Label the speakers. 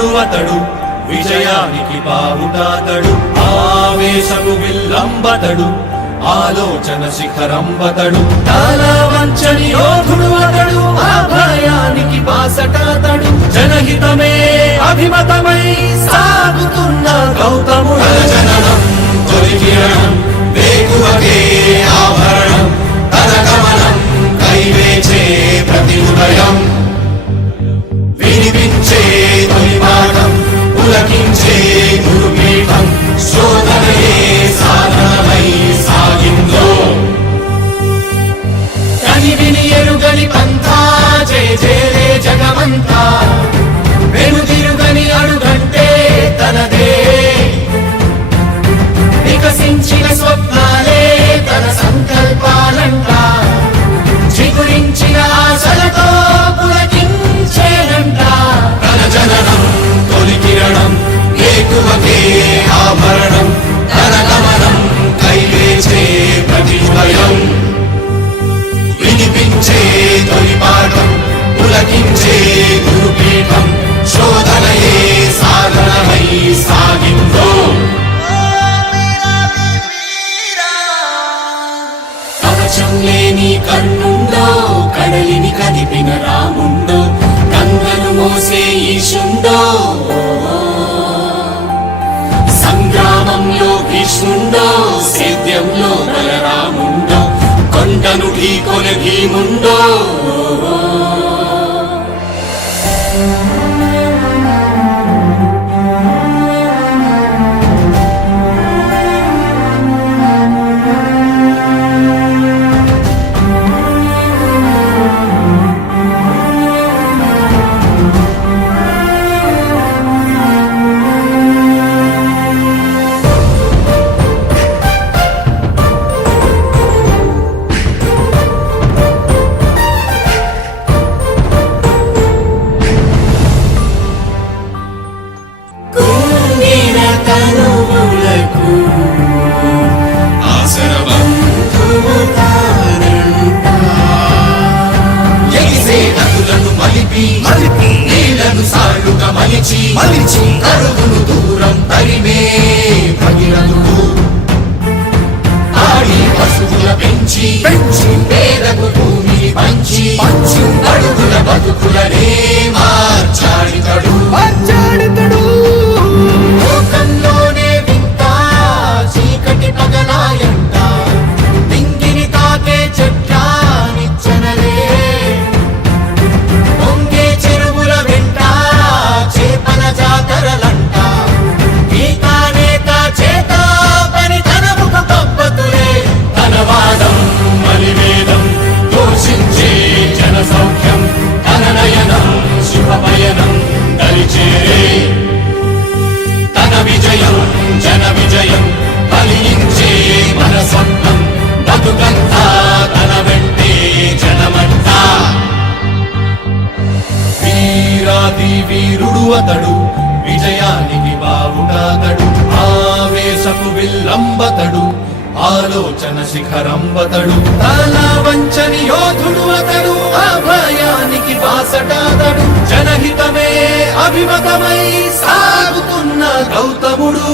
Speaker 1: వీరుడు అతడు. విజయానికి బావుటాతడు ఆవేశము విల్లంబతడు. ఆలోచన శిఖరంబతడు. చాలా వంచని యోధుడు అతడు. ఆ భయానికి బాసటాతడు. జనహితమే అభిమతమై సాగుతున్న గౌతముడు. కని విని ఎరుగని పంతా జయ జయ జగమంతా. కదిపిన రాముండో గంగను మోసే ఈశుండో. సంగ్రామంలో భీష్ముండో సేద్యంలో బలరాముండో కొండను ఢీకొన భీముండో.
Speaker 2: మలిచి మలిచి కరువును దూరం తరిమే భగీరథుడు ఆడి పశువుల పెంచి పెంచి. పేదకు భూమిని పంచి పంచి. అడుగుల బతుకులనే మార్చాడితడు
Speaker 1: వీరుడు విజయానికి బావుటాతడు ఆవేశపు విల్లంబతడు ఆలోచన శిఖరంబతడు తల వంచని యోధుడు అతడు ఆ భయానికి బాసటాతడు జనహితమే అభిమతమై సాగుతున్న గౌతముడు